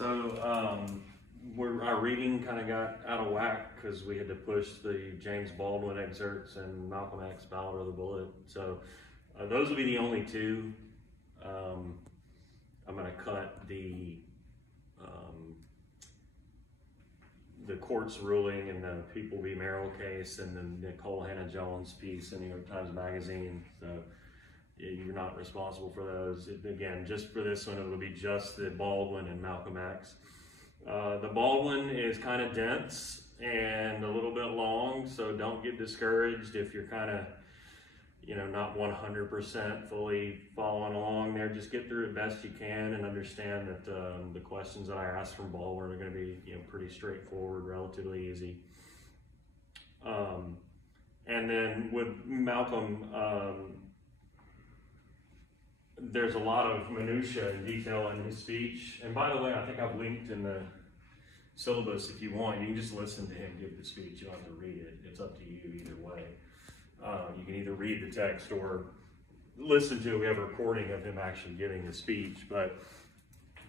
Our reading kind of got out of whack because we had to push the James Baldwin excerpts and Malcolm X Ballad of the Bullet. So those will be the only two. I'm going to cut the court's ruling and the People v. Merrill case and the Nicole Hannah-Jones piece in New York Times Magazine. So you're not responsible for those. Again, just for this one, it'll be just the Baldwin and Malcolm X. The Baldwin is kind of dense and a little bit long, so don't get discouraged if you're kind of, not 100% fully following along there. Just get through it best you can and understand that the questions that I asked from Baldwin are going to be, pretty straightforward, relatively easy. And then with Malcolm, there's a lot of minutia and detail in his speech. And by the way, I think I've linked in the syllabus if you want. You can just listen to him give the speech. You don't have to read it. It's up to you either way. You can either read the text or listen to. We have a recording of him actually giving the speech. But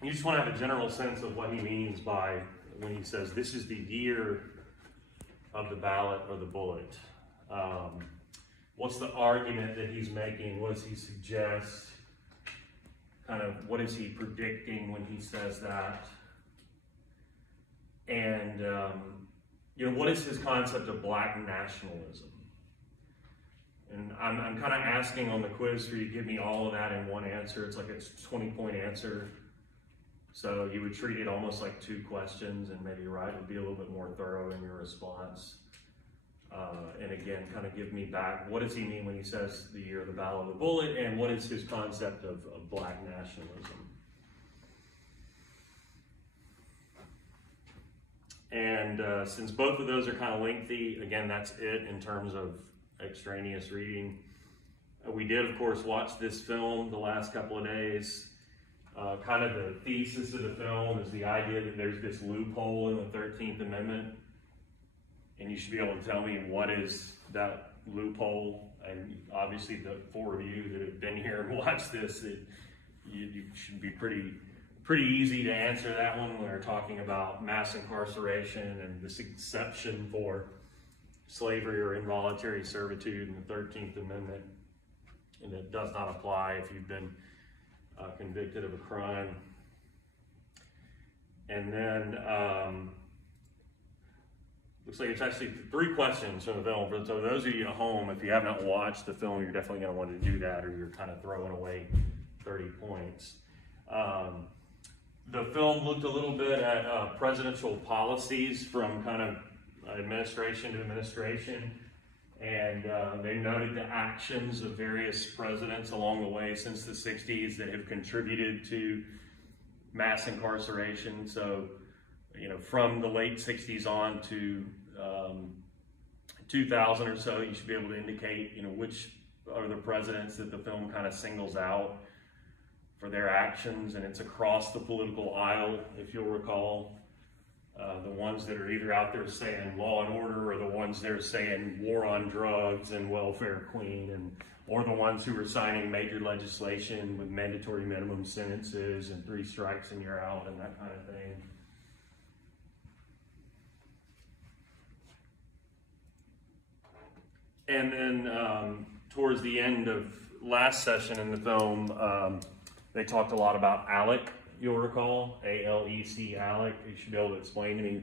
you just want to have a general sense of what he means by when he says, this is the year of the ballot or the bullet. What's the argument that he's making? What does he suggest? Kind of what is he predicting when he says that? And, what is his concept of black nationalism? And I'm kind of asking on the quiz for you to give me all of that in one answer. It's like a 20-point answer. So you would treat it almost like two questions, and maybe would be a little bit more thorough in your response. And again, kind of give me back, what does he mean when he says the year of the Battle of the Bullet, and what is his concept of black nationalism? And since both of those are kind of lengthy, again, that's it in terms of extraneous reading. We did, of course, watch this film the last couple of days. Kind of the thesis of the film is the idea that there's this loophole in the 13th Amendment, and you should be able to tell me what is that loophole. And obviously the four of you that have been here and watched this, you should be pretty easy to answer that one. When we're talking about mass incarceration and this exception for slavery or involuntary servitude in the 13th Amendment, and it does not apply if you've been convicted of a crime. And then looks like it's actually 3 questions from the film. So those of you at home, if you have not watched the film, you're definitely going to want to do that, or you're kind of throwing away 30 points. The film looked a little bit at presidential policies from kind of administration to administration, and they noted the actions of various presidents along the way since the 60s that have contributed to mass incarceration. So, from the late 60s on to 2000 or so, you should be able to indicate, which are the presidents that the film kind of singles out for their actions, and it's across the political aisle, if you'll recall. The ones that are either out there saying law and order, or the ones that are saying war on drugs and welfare queen, or the ones who are signing major legislation with mandatory minimum sentences and 3 strikes and you're out and that kind of thing. And then towards the end of last session in the film, they talked a lot about ALEC, you'll recall, A-L-E-C, ALEC. You should be able to explain to me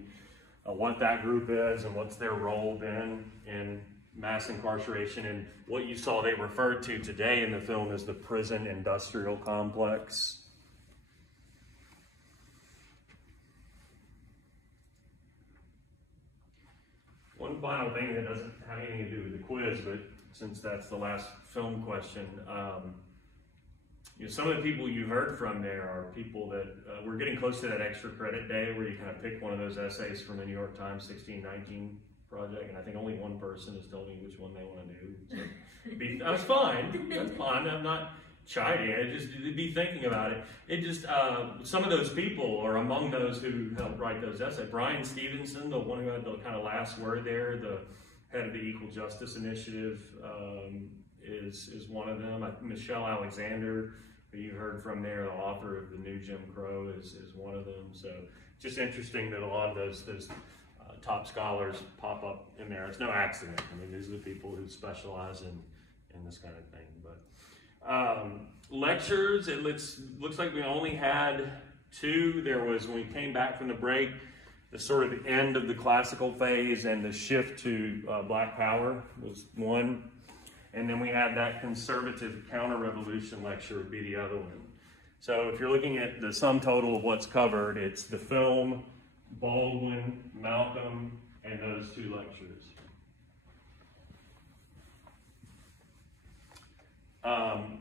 what that group is and what's their role been in mass incarceration, and what you saw they referred to today in the film as the prison industrial complex. One final thing that doesn't have anything to do with the quiz, but since that's the last film question, some of the people you heard from there are people that we're getting close to that extra credit day where you kind of pick one of those essays from the New York Times 1619 project, and I think only one person has told me which one they want to do. So that's fine. That's fine. I'm not chiding it. Just be thinking about it. It just some of those people are among those who helped write those essays. Brian Stevenson, the one who had the kind of last word there, the head of the Equal Justice Initiative, is one of them. Michelle Alexander, you heard from there, the author of The New Jim Crow is one of them. So just interesting that a lot of those top scholars pop up in there. It's no accident. I mean, these are the people who specialize in this kind of thing. But lectures, it looks like we only had 2. There was, when we came back from the break, the sort of end of the classical phase and the shift to Black Power was one. And then we had that conservative counter-revolution lecture would be the other one. So if you're looking at the sum total of what's covered, it's the film, Baldwin, Malcolm, and those 2 lectures.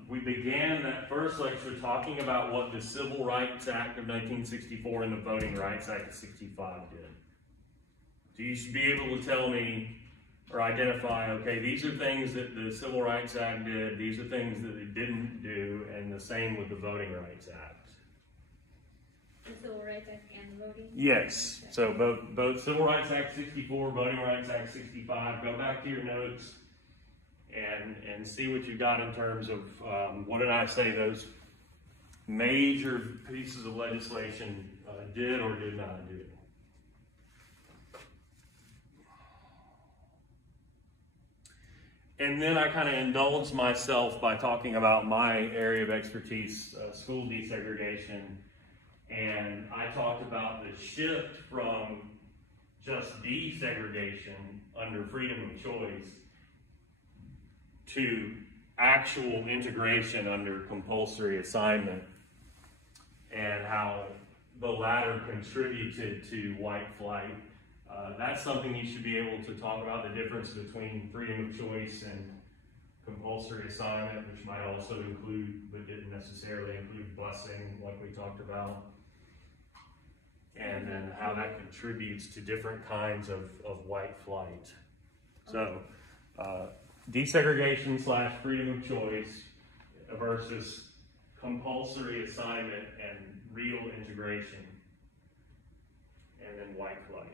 We began that first lecture talking about what the Civil Rights Act of 1964 and the Voting Rights Act of 65 did. So you should be able to tell me or identify, okay, these are things that the Civil Rights Act did, these are things that it didn't do, and the same with the Voting Rights Act. The Civil Rights Act and the voting? Yes, so both Civil Rights Act 64, Voting Rights Act 65, go back to your notes and see what you got in terms of, what did I say those major pieces of legislation did or did not do. And then I kind of indulged myself by talking about my area of expertise, school desegregation. And I talked about the shift from just desegregation under freedom of choice to actual integration under compulsory assignment, and how the latter contributed to white flight. That's something you should be able to talk about, the difference between freedom of choice and compulsory assignment, which might also include, but didn't necessarily include, busing, like we talked about. And then how that contributes to different kinds of white flight. So, desegregation / freedom of choice versus compulsory assignment and real integration, and then white flight.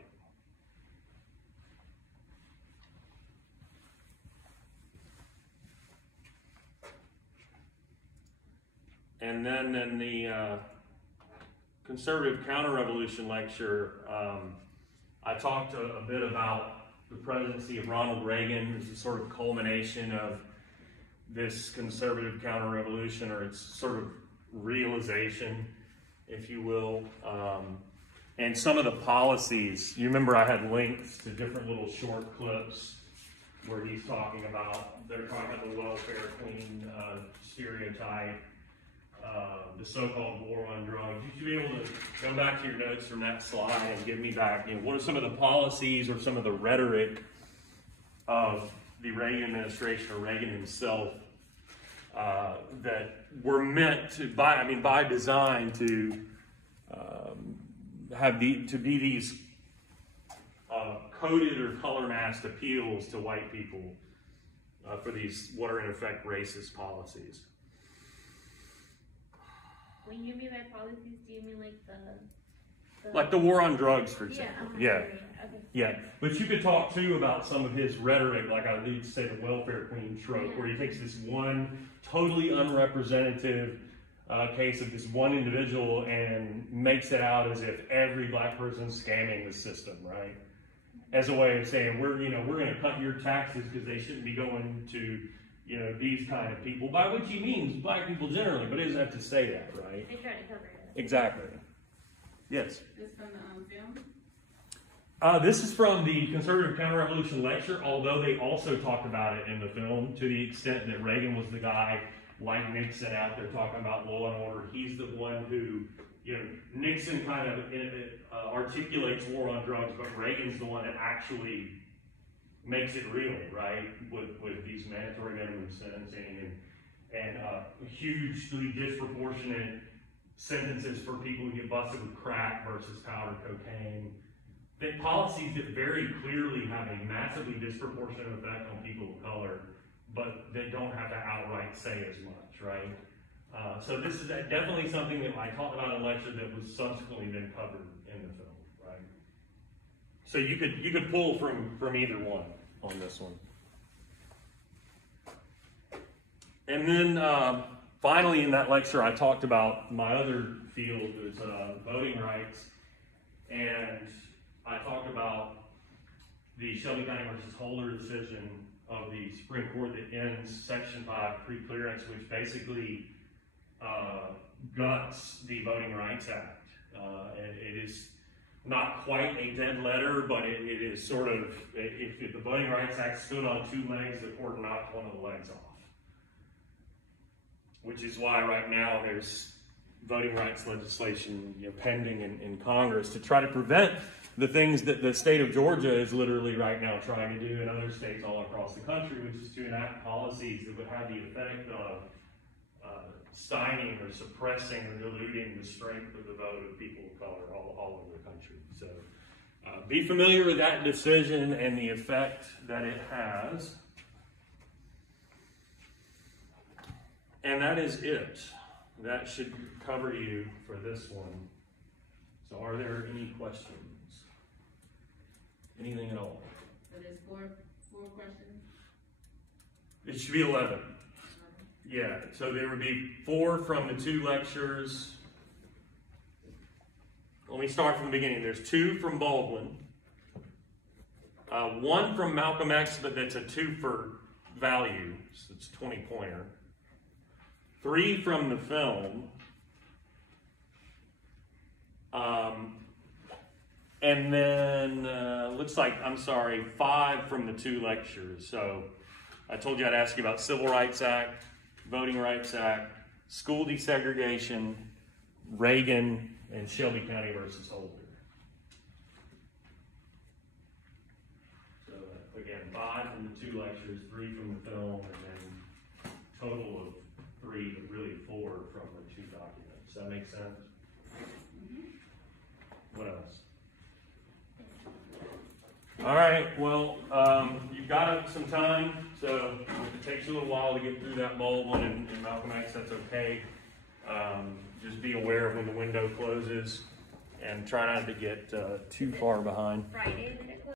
And then in the conservative counter-revolution lecture, I talked a bit about the presidency of Ronald Reagan as a sort of culmination of this conservative counter-revolution, or its sort of realization, if you will. And some of the policies, you remember I had links to different little short clips where he's talking about, they're talking about the welfare queen stereotype, the so-called war on drugs. You should be able to go back to your notes from that slide and give me back, what are some of the policies or some of the rhetoric of the Reagan administration or Reagan himself that were meant to, by design, to to be these coded or color masked appeals to white people for these, what are in effect racist policies. When you mean by policies, do you mean like like the war on drugs, for example? Yeah. Okay. Yeah. But you could talk too about some of his rhetoric, like I need to say the welfare queen trope, where he takes this one totally unrepresentative case of this one individual and makes it out as if every black person's scamming the system, right? As a way of saying we're going to cut your taxes because they shouldn't be going to these kind of people, by which he means black people generally, but he doesn't have to say that, right? They try to cover it. Exactly. Yes? This from the film? This is from the Conservative Counter-Revolution lecture, although they also talked about it in the film to the extent that Reagan was the guy, like Nixon, out there talking about law and order. He's the one who, Nixon kind of articulates war on drugs, but Reagan's the one that actually makes it real, right? With these mandatory minimum sentencing and hugely disproportionate sentences for people who get busted with crack versus powder cocaine. That policies that very clearly have a massively disproportionate effect on people of color, but that don't have to outright say as much, right? So this is definitely something that I talked about in a lecture that was subsequently then covered in the film, right? So you could pull from either one on this one. And then finally, in that lecture, I talked about my other field, was voting rights, and I talked about the Shelby County versus Holder decision of the Supreme Court that ends Section 5 preclearance, which basically guts the Voting Rights Act. It is not quite a dead letter, but it is sort of, if the Voting Rights Act stood on two legs, the court knocked one of the legs off. Which is why right now there's voting rights legislation pending in Congress to try to prevent the things that the state of Georgia is literally right now trying to do in other states all across the country, which is to enact policies that would have the effect of stymieing or suppressing or diluting the strength of the vote of people of color all over the country. So be familiar with that decision and the effect that it has. And that is it. That should cover you for this one. So are there any questions? Anything at all? So there's four questions? It should be 11. Yeah, so there would be 4 from the 2 lectures. Let me start from the beginning. There's 2 from Baldwin. 1 from Malcolm X, but that's a 2 for value. So it's 20-pointer. 3 from the film. And then, looks like, 5 from the 2 lectures. So I told you I'd ask you about Civil Rights Act, Voting Rights Act, school desegregation, Reagan, and Shelby County versus Holder. So again, 5 from the 2 lectures, 3 from the film, and then total of 3, but really 4 from the 2 documents. Does that make sense? What else? All right, well, you've got some time, so if it takes you a little while to get through that Baldwin and Malcolm X, that's okay. Just be aware of when the window closes and try not to get too far behind. Friday,